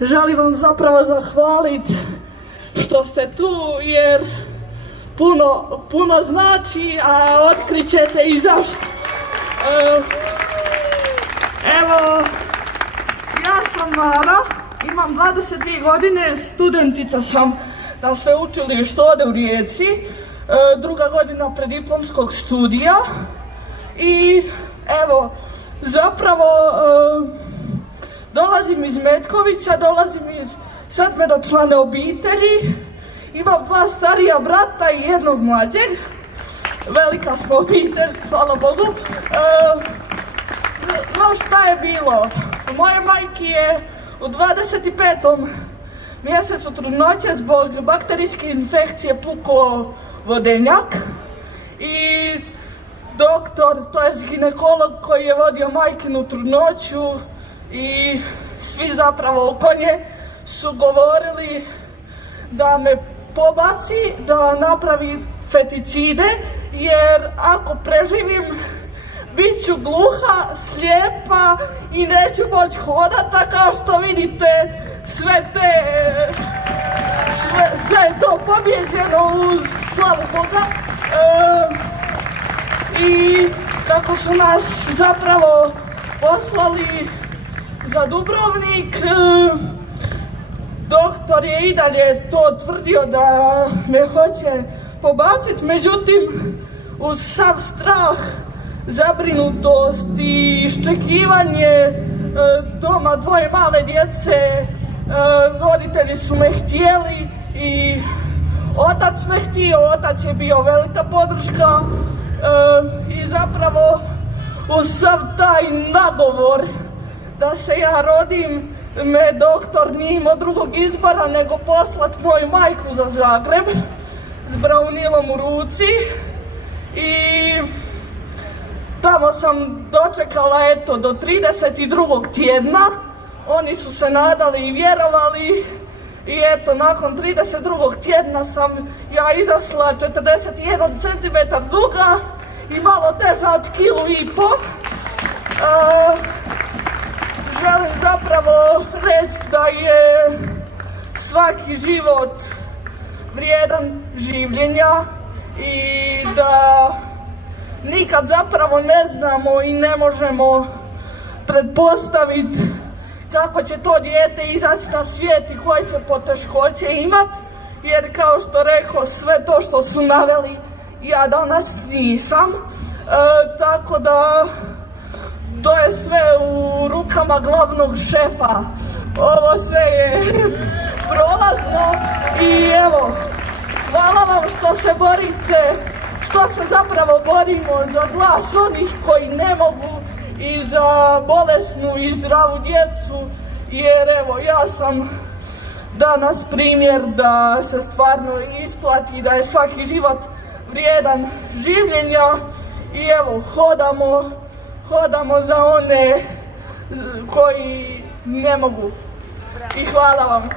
želim vam zapravo zahvaliti što ste tu jer puno znači, a otkrit ćete i zašto. Evo, ja sam Mara, imam 22 godine, studentica sam na sveučilištu ovdje u Rijeci, druga godina preddiplomskog studija i evo, zapravo dolazim iz Metkovića, dolazim iz sedmeročlane obitelji, imam 2 starija brata i 1 mlađeg, velika smo obitelj, hvala Bogu. No šta je bilo? Moje majki je u 25. mjesecu trudnoće zbog bakterijske infekcije pukao vodenjak i doktor, to je ginekolog koji je vodio majkinu trudnoću i svi zapravo oko nje su govorili da me pobaci, da napravi feticide jer ako preživim bit ću gluha, slijepa i neću moći hodati, a kao što vidite sve je to pobjeđeno uz slavu Boga. I kako su nas zapravo poslali za Dubrovnik, doktor je i dalje to tvrdio da me hoće pobaciti, međutim uz sav strah, zabrinutost i iščekivanje doma 2 male djece, roditelji su me htjeli i otac me htio, otac je bio velika podrška i zapravo uz sav taj nagovor da se ja rodim me doktor nije imao drugog izbora nego poslat moju majku za Zagreb s braunilom u ruci i tamo sam dočekala eto do 32. tjedna, oni su se nadali i vjerovali i eto nakon 32. tjedna sam ja izašla 41 cm duga i malo teža od 1,5 kg. Želim zapravo reći da je svaki život vrijedan življenja i da nikad zapravo ne znamo i ne možemo pretpostaviti kako će to dijete izaći na svijet i koje će poteškoće imat, jer kao što rekao, sve to što su naveli ja danas nisam, tako da to je sve u rukama glavnog šefa, ovo sve je prolazno i evo, hvala vam što se borite, što se zapravo borimo za glas onih koji ne mogu i za bolesnu i zdravu djecu, jer evo ja sam danas primjer da se stvarno isplati, da je svaki život vrijedan življenja i evo hodamo za one koji ne mogu i hvala vam.